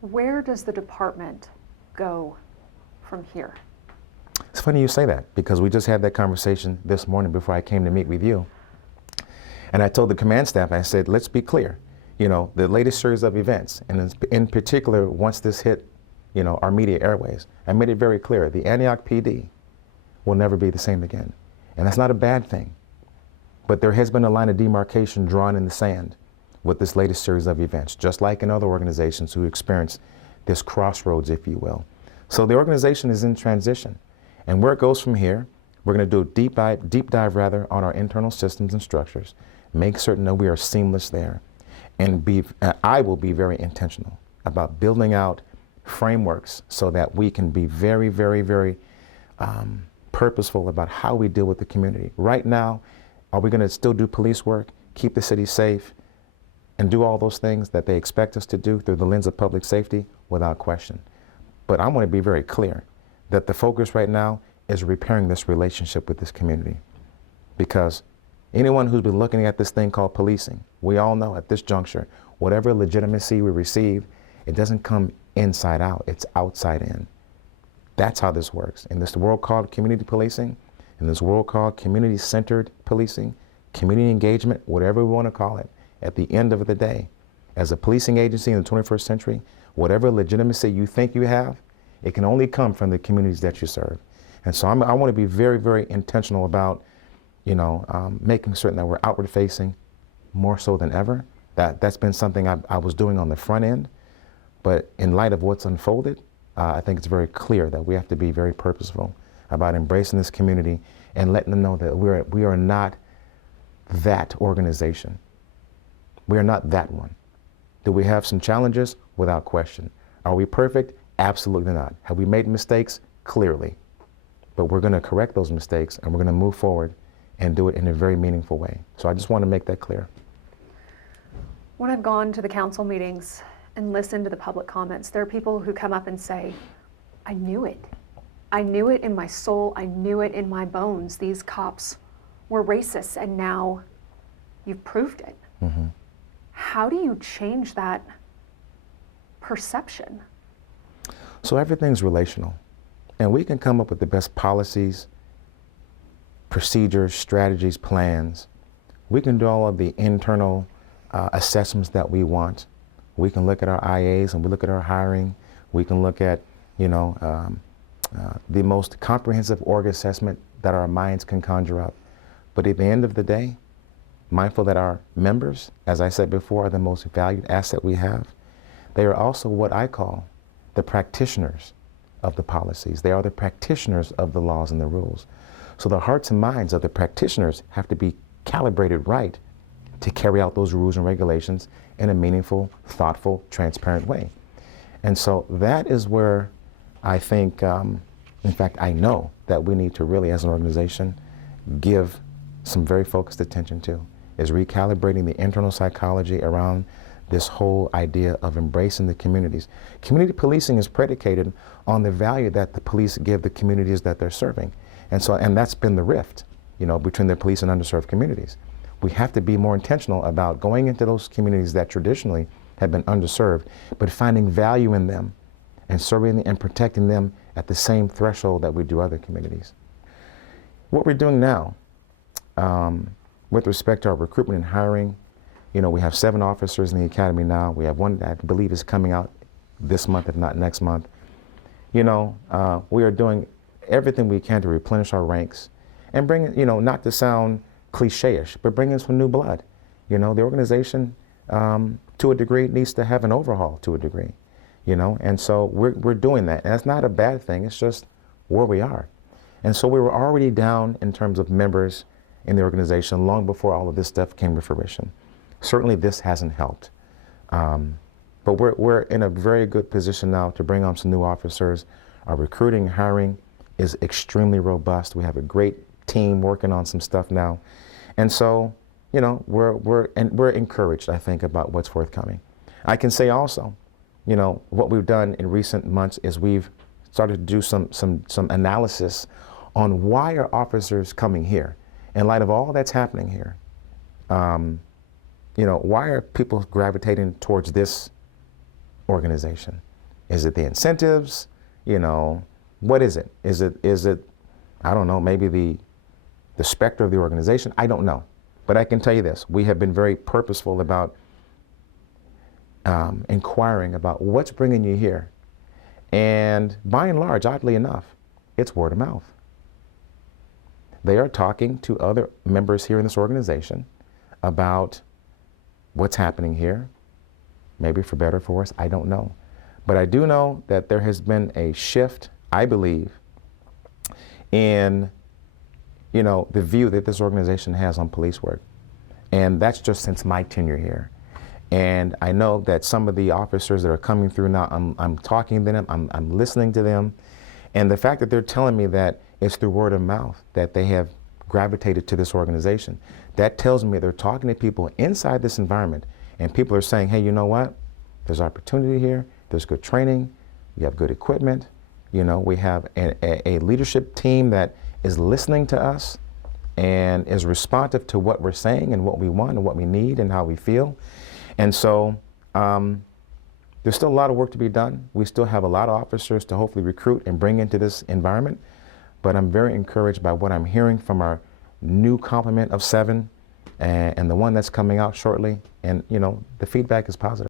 Where does the department go from here? It's funny you say that, because we just had that conversation this morning before I came to meet with you. And I told the command staff, I said, let's be clear. The latest series of events, and in particular, once this hit, our media airways, I made it very clear, the Antioch PD will never be the same again. And that's not a bad thing. But there has been a line of demarcation drawn in the sand with this latest series of events, just like in other organizations who experience this crossroads, if you will. So the organization is in transition. And where it goes from here, we're going to do a deep dive on our internal systems and structures, make certain that we are seamless there. And I will be very intentional about building out frameworks so that we can be very, very, very purposeful about how we deal with the community. Right now, are we going to still do police work, keep the city safe, and do all those things that they expect us to do through the lens of public safety? Without question. But I want to be very clear that the focus right now is repairing this relationship with this community. Because anyone who's been looking at this thing called policing, we all know at this juncture, whatever legitimacy we receive, it doesn't come inside out, it's outside in. That's how this works. In this world called community policing, in this world called community-centered policing, community engagement, whatever we want to call it, at the end of the day, as a policing agency in the 21st century, whatever legitimacy you think you have, it can only come from the communities that you serve. And so I want to be very, very intentional about, making certain that we're outward facing more so than ever. That's been something I was doing on the front end, but in light of what's unfolded, I think it's very clear that we have to be very purposeful about embracing this community and letting them know that we are not that organization. We are not that one. Do we have some challenges? Without question. Are we perfect? Absolutely not. Have we made mistakes? Clearly. But we're going to correct those mistakes, and we're going to move forward and do it in a very meaningful way. So I just want to make that clear. When I've gone to the council meetings and listened to the public comments, there are people who come up and say, I knew it. I knew it in my soul. I knew it in my bones. These cops were racist, and now you've proved it. Mm-hmm. How do you change that perception? So everything's relational. And we can come up with the best policies, procedures, strategies, plans. We can do all of the internal assessments that we want. We can look at our IAs and we look at our hiring. We can look at, the most comprehensive org assessment that our minds can conjure up. But at the end of the day, mindful that our members, as I said before, are the most valued asset we have. They are also what I call the practitioners of the policies. They are the practitioners of the laws and the rules. So the hearts and minds of the practitioners have to be calibrated right to carry out those rules and regulations in a meaningful, thoughtful, transparent way. And so that is where I think, in fact, I know that we need to really, as an organization, give some very focused attention to, is recalibrating the internal psychology around this whole idea of embracing the communities. Community policing is predicated on the value that the police give the communities that they're serving. And that's been the rift, between the police and underserved communities. We have to be more intentional about going into those communities that traditionally have been underserved, but finding value in them and serving and protecting them at the same threshold that we do other communities. What we're doing now, with respect to our recruitment and hiring, we have 7 officers in the academy now. We have one that I believe is coming out this month, if not next month. We are doing everything we can to replenish our ranks and bring, not to sound cliche-ish, but bring in some new blood. The organization, to a degree, needs to have an overhaul to a degree, and so we're doing that. And that's not a bad thing, it's just where we are. And so we were already down in terms of members in the organization long before all of this stuff came to fruition. Certainly this hasn't helped. But we're in a very good position now to bring on some new officers. Our recruiting and hiring is extremely robust. We have a great team working on some stuff now. And so, we're encouraged, I think, about what's forthcoming. I can say also, what we've done in recent months is we've started to do some analysis on why are officers coming here in light of all that's happening here. Why are people gravitating towards this organization? Is it the incentives? You know, what is it? Is it, I don't know, maybe the specter of the organization? I don't know. But I can tell you this, we have been very purposeful about inquiring about what's bringing you here. And by and large, oddly enough, it's word of mouth. They are talking to other members here in this organization about what's happening here, maybe for better or for worse, I don't know. But I do know that there has been a shift, I believe, in, you know, the view that this organization has on police work. And that's just since my tenure here. And I know that some of the officers that are coming through now, I'm talking to them, I'm listening to them. And the fact that they're telling me that it's through word of mouth that they have gravitated to this organization, that tells me they're talking to people inside this environment, and people are saying, hey, you know what? There's opportunity here, there's good training, we have good equipment, you know, we have a leadership team that is listening to us and is responsive to what we're saying and what we want and what we need and how we feel. And so there's still a lot of work to be done. We still have a lot of officers to hopefully recruit and bring into this environment. But I'm very encouraged by what I'm hearing from our new complement of 7 and the one that's coming out shortly. And, you know, the feedback is positive.